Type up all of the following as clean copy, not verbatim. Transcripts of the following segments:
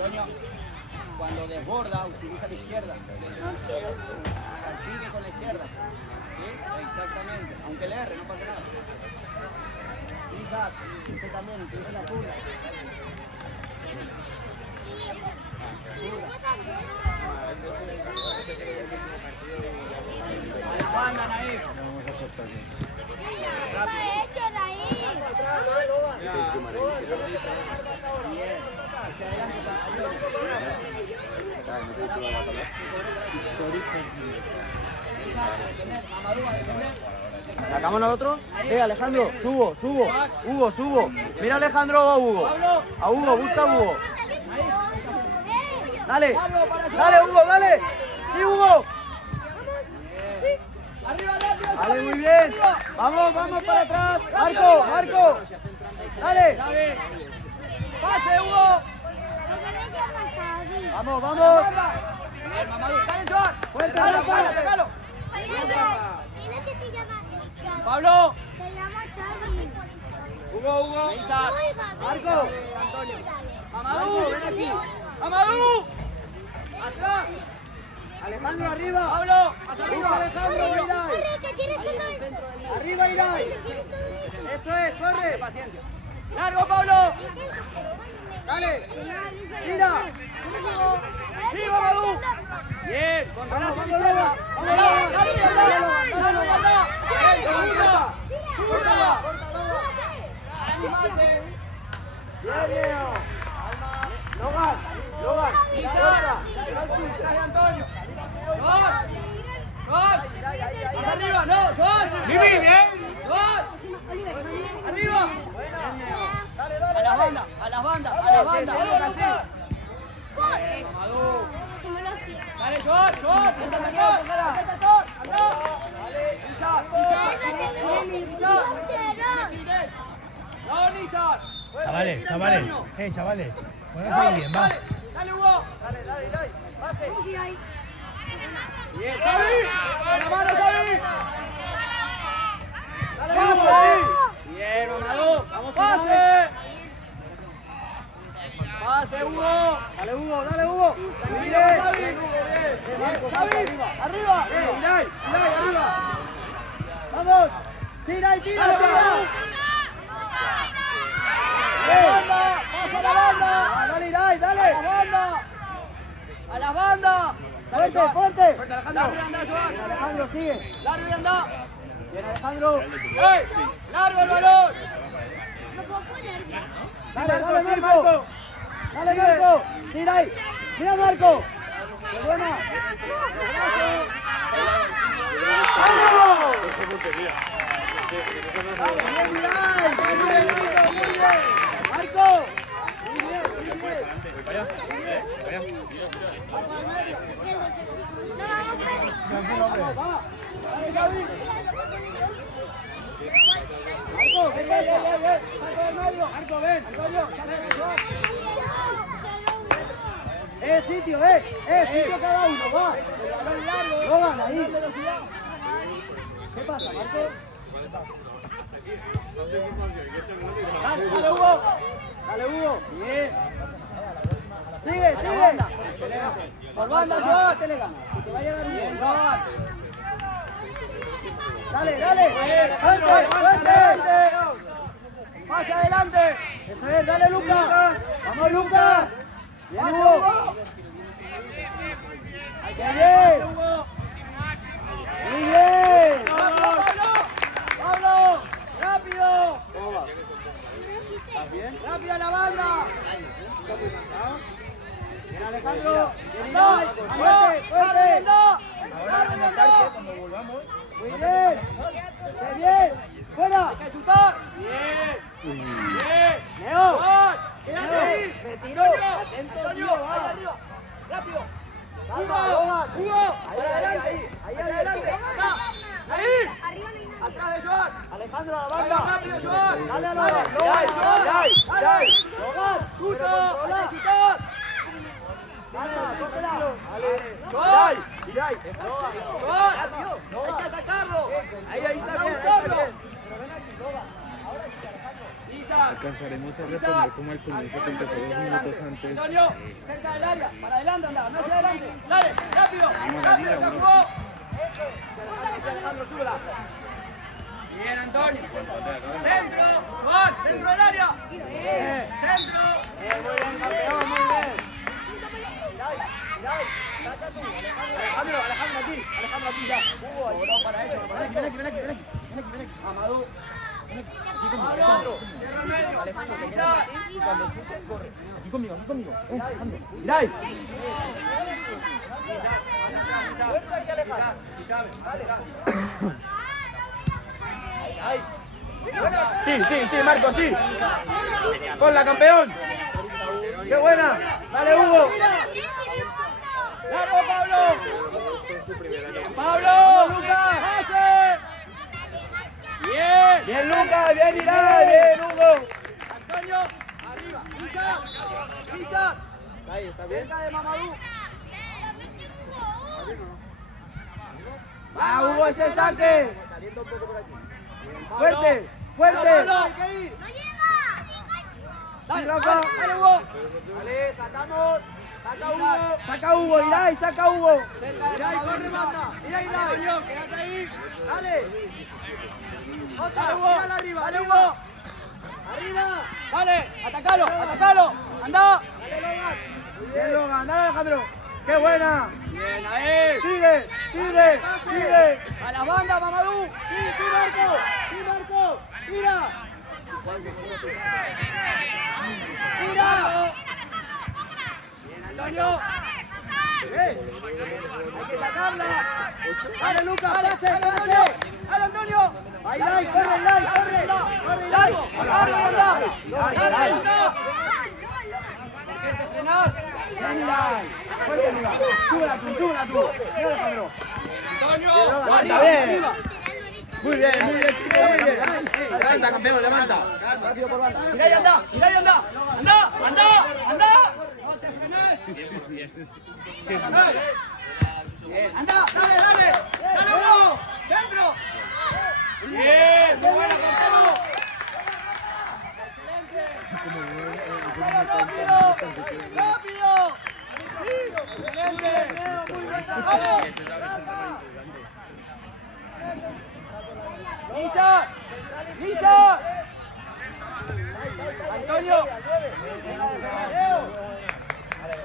Antonio, cuando desborda, utiliza la izquierda. Practique con la izquierda. ¿Sí? Exactamente. Aunque le erre, no pasa nada. Isaac, usted también utiliza la zurda. Mandan ahí. ¿Sacamos nosotros? Alejandro, subo. Hugo, subo. Mira Alejandro o a Hugo. A Hugo, busca a Hugo. Dale, Hugo, dale. Sí, Hugo. Dale, muy bien. Vamos para atrás. Marco. Dale. Pase, Hugo. Vamos. Fuerte, Sácalo. Pablo. Se llama Xavi. Hugo. Marco. Amadou, ven aquí. Amadou. Atrás. Alejandro, arriba. Pablo. Arriba, Alejandro, Irai. Arriba, Irai. Eso es, corre. Largo, Pablo. Dale. Tira. ¡Sigo, Amadou! Bien, controla su izquierda. ¡Animate! Bien, Leo. Logan. Detrás de Antonio. Joan. Más arriba, no, Joan. Vivi, bien. Joan. Arriba. Dale. A las bandas. Amadou. Dale, Joan. Chavales. Ponete bien, va. Dale, Hugo. Dale. Pase. Bien, Xavi. La mano, Xavi. Dale, Hugo. Bien, Amadou. Vamos, pase. Pase, Hugo. Dale, Hugo. Bien, Xavi. Arriba. Irai, arriba. Vamos. Tira. ¡Pasa a la banda! ¡Dale, Irai, dale! ¡A las bandas! ¡Fuerte! Alejandro, sigue. Largo y anda. Bien, Alejandro. ¡Largo el balón! Dale, Marco. Sí, Irai. Mira, Marco. ¡Qué buena! ¡Vamos! ¡Bien, Irai! ¡Muy bien! ¡Marco! Muy bien. Vaya. Va. Dale, Xavi. Marco, ¿qué pasa? Marco del medio. Marco, ven. Sitio, sitio cada uno, va. No van ahí. ¿Qué pasa, Marco? Dale, Hugo. Bien. Sigue. Por banda, Joan. Que te va a llegar bien, Joan. Dale. Fuerte. Más adelante. Eso es, dale, Lucas. Vamos, Lucas. Bien, Hugo. Bien. Muy bien. Pablo. Rápido. ¿Cómo vas? ¿Estás bien? Rápido a la banda. ¿Estás muy cansado? Bien, Alejandro. Fuerte. Ahora vamos a marcar cuando volvamos. Muy bien. Fuera. Hay que chutar. Bien. Leo. Quédate ahí. Retiro. Antonio, arriba. Rápido. Hugo. Ahí adelante. Ahí. Atrás de Joan. Alejandro, a la banda. Rápido, Joan. Dale a Logan. Logan. Chuta. Hay que chutar. Joan. Hay que atacarlo. Ahí está bien. Isaac. alcanzaremos a retomar como al comienzo que empezó 2 minutos antes. Antonio, cerca del área, para adelante anda, no hacia adelante. Dale, rápido, rápido, se jugó. Alejandro, súbela. Bien, Antonio. Centro, Juan, centro del área. Centro. Muy bien, campeón, muy bien. Alejandro, aquí ya. Hugo, para eso. Ven aquí. Amadou. Alejandro, cierra el medio. Y cuando chute, corre. Aquí conmigo. Alejandro. Mirá ahí. Fuerza aquí, Alejandro. Sí, Marco, sí. Ponla, campeón. ¡Qué buena! ¡Dale, Hugo! ¡Largo, Pablo! ¡Pablo! ¡Lucas! ¡Pase! ¡Bien! ¡Bien, Lucas! ¡Bien, Irai! ¡Bien, Hugo! Antonio, arriba. ¡Isa! Ahí, ¿está bien? Cerca de Mamadou. ¡Va, Hugo, ese saque! Calienta un poco por aquí. ¡Fuerte! ¡Fuerte! ¡No llega! Dale, Hugo. Dale, sacamos. Saca Hugo, Irai, saca Hugo. Irai, corre, banda. Irai. Quédate ahí. Dale. Otra, tírala arriba. Dale, Hugo. Arriba. Dale, atacalo. Anda. Dale, Logan. Muy bien, Logan. Dale, Alejandro. ¡Qué buena! Bien, ahí. Sigue. A la banda, Mamadou. Sí, Marco. Tira. Bien, Antonio. Hay que sacarla. Dale, Lucas, pase. Dale, Antonio. Ahí, corre. ¿Por qué te frenás? Fuerte, amiga. Súbela tú. Antonio. Está bien. Muy bien, chicos. Levanta, campeón, levanta. Rápido por banda. Mira y anda. Anda. No te frenes. Bien. Anda, dale, Hugo. Centro. Bien, muy bueno, campeón. Excelente. Rápido. Excelente. Muy bien. Vamos. Lisa. Antonio.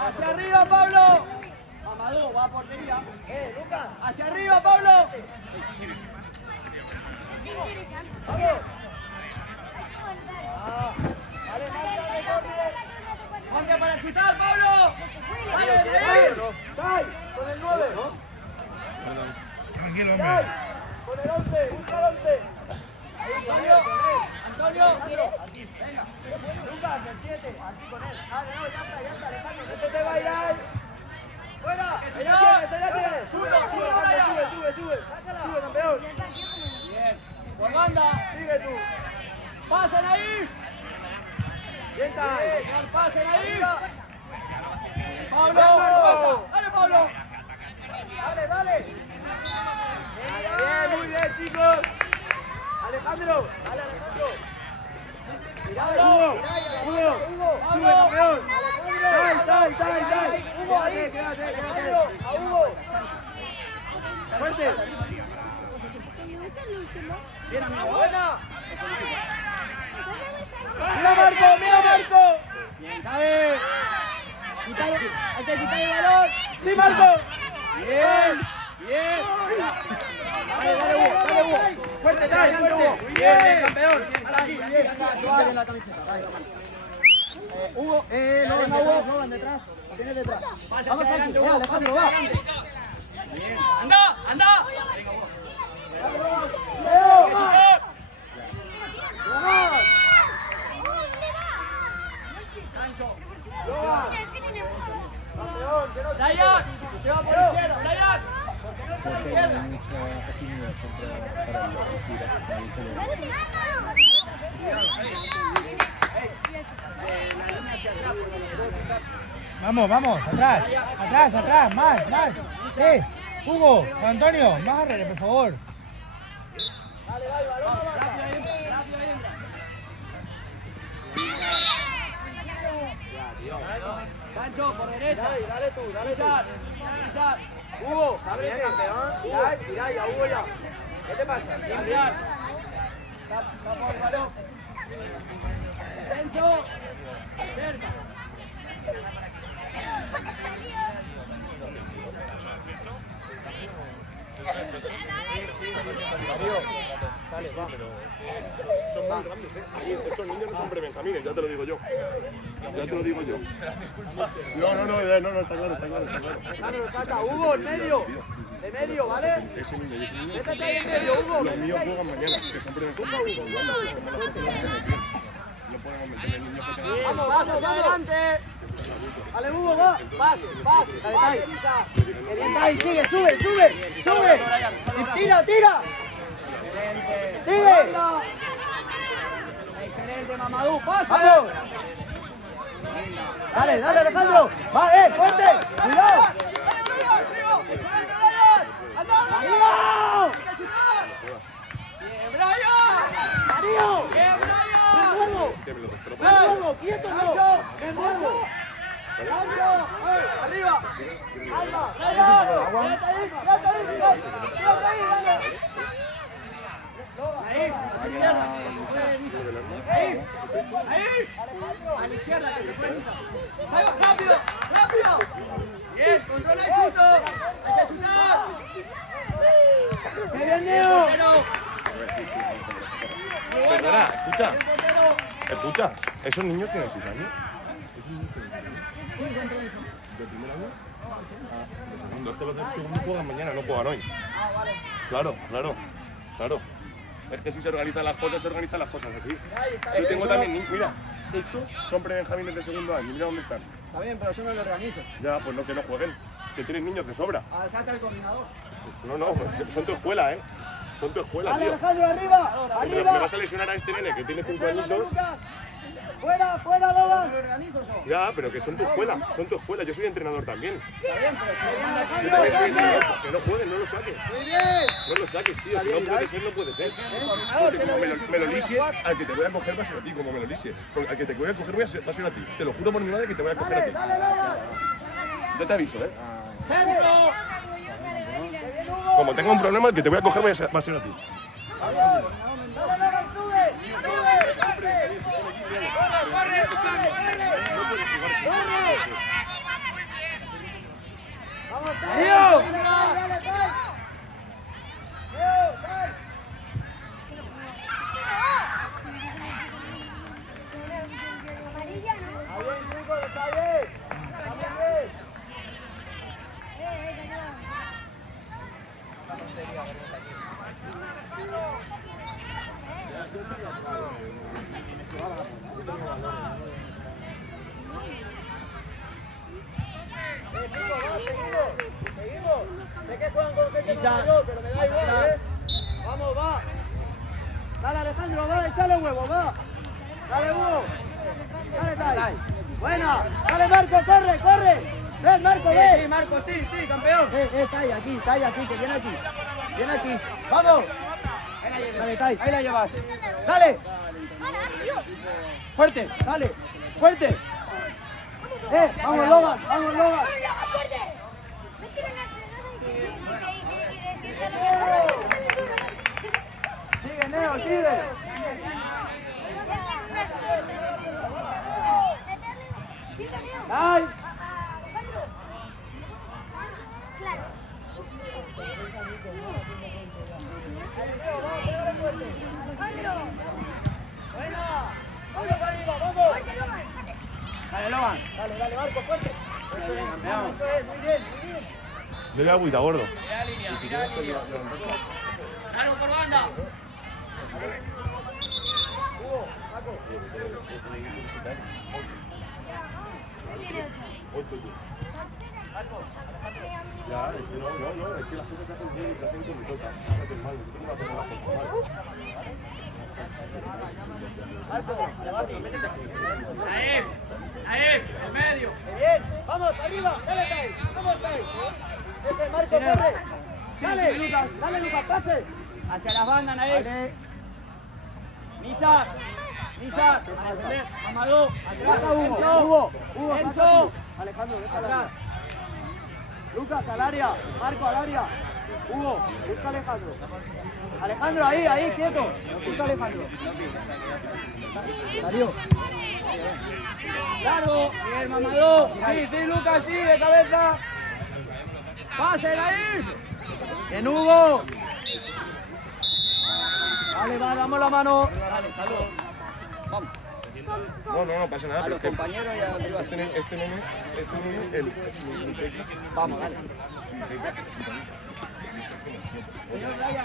Hacia arriba, Pablo. Amadou, va a portería. Lucas. Hacia arriba, Pablo. Vamos. Ponte para chutar, Pablo. Dale, con el 9. Tranquilo, hombre. Con el 11, busca el 11. Antonio. Venga. Lucas, el 7. Aquí con él. Ya está, Alejandro. Este te va a ir ahí. ¡Fuera! ¡Ya tienes! ¡Sube, campeón! Bien. Por banda, sigue tú. ¡Pasen ahí! ¡Sienta! ¡Pasen ahí! ¡Pablo! ¡Dale, Pablo! ¡Dale! Bien, muy bien, chicos. Alejandro. Hugo. Sube, campeón. Dale. Hugo, ahí. Quédate. A Hugo. Fuerte. Bien, amigo. Buena. Mira, Marco. Bien, Javi. Hay que quitar el balón. Sí, Marco. Bien. Dale, Hugo. Fuerte. Muy bien, campeón. Bien la camiseta. Hugo, no, van detrás. Tienes detrás. Vamos adelante, Hugo. Alejandro, va. Bien. ¡Anda! ¡Leo! ¡Ancho! ¡Dayan! ¡Te va por izquierda! ¡Dayan! Creo que hay mucha afinidad para la Algeciras, ahí se le Vamos, atrás, más. Hugo, Juan Antonio, más arreglo, por favor. Dale, balón, rápido entra. Sancho, por derecha. Dale tú, dale tú. Nizar. Hugo, cabrete. Mirá, ya, Hugo ya. ¿Qué te pasa? Cambiar. Vamos al balón. Enzo. Cerca. Son más grandes, Estos niños no son prebenjamines, ya te lo digo yo. Ya te lo digo yo. No, está claro. Alejandro, saca. Hugo, en medio. De medio, ¿vale? Ese niño y ese niño. Métete ahí en medio, Hugo. Los míos juegan mañana, que son prebenjamines. No podemos meter el niño que tenga. Vamos, adelante. Dale, Hugo, va. Pases. Dale, que bien, Tai, sigue, sube. Y tira. Sigue. Excelente, Mamadou. Pasa. Vamos. Dale, Alejandro. Va, fuerte. Cuidado. ¡Darío! ¡Darío! ¡Me muevo! ¡Quieto no! ¡Me muevo! ¡Arriba! ¡Alba! Ahí. A la izquierda que se fue. ¡Rápido! Bien, controla el chuto. Hay que chutar. ¡Qué bien, Neo! Perdona, escucha, ¿esos niños tienen 6 años? ¿De primer año? Segundo, los de segundo juegan mañana, no juegan hoy. Claro. Es que si se organizan las cosas así. Yo tengo también niños, mira, estos son prebenjamines de segundo año, mira dónde están. Está bien, pero yo no lo organizo. Ya, pues no, que no jueguen, que tienen niños de sobra. Saca el coordinador. No, son tu escuela, Son tu escuela, ¡Dale, tío. Alejandro, arriba! Pero me vas a lesionar a este nene que tiene 5 añitos. ¡Fuera, Logan! Lo organizo yo. Ya, pero que son tu escuela. Yo soy entrenador también. Está bien, pero si le manda Yo también soy entrenador. Que no jueguen, no lo saques. ¡Muy bien! No lo saques, tío. Si no puede ser, no puede ser. Porque como me lo lisie, al que te voy a coger va a ser a ti, como me lo lisie. Al que te voy a coger va a ser a ti. Te lo juro por mi madre que te voy a coger a ti. ¡Dale, Logan! Ya te aviso, ¡Centro! Como tenga un problema, el que te voy a coger va a ser a ti. ¡Dale, Logan, sube! ¡Pase! ¡Corre! ¡Vamos, ¡Tío! ¡Dale! Amarilla, ¿no? ¡Está bien, Nico! ¡Está bien! Seguimos. Sé que juegan con gente como yo, pero me da igual, Vamos, va. Dale, Alejandro, va, échale huevo, va. Dale, Hugo. Dale, Tai. Buena. Dale, Marco, corre. Ven, Marco, ven. Sí, Marco, sí, campeón. Tai, aquí, que viene aquí. Vamos. Dale, Tai. Ahí la llevas. Dale. Fuerte. Dale. Fuerte. Vamos, Logan. Sigue, Neo, sigue. ¡Ay! ¡Buena! ¡Vamos arriba, vamos! Dale, Logan. Dale, Marco, fuerte. Eso es, muy bien. Dele agüita, gordo. Claro, por banda. Ya, es que no, es que las cosas se hacen bien y se hacen como toca. No se hacen mal, nosotros no hacemos las cosas mal. Ahí, en medio. Bien, vamos, arriba, dale, Tai. Vamos, Tai. Ese Marco, corre. Dale, Lucas, pase. Hacia las bandas, Naif. Dale. Nizar. A defender. Mamadou. Atrás. Hugo. Enzo. Alejandro, deja al área. Lucas, al área. Marco, al área. Hugo, busca a Alejandro. Alejandro, ahí, quieto. Busca a Alejandro. Darío. Largo. Bien, Mamadou. Sí, Lucas, sí, de cabeza. ¡Pasen ahí! Bien, Hugo. Vale, va, damos la mano. Dale, saludos. Vamos. No pasa nada. A Pero los compañeros y a arriba. este nene, el Vamos, dale.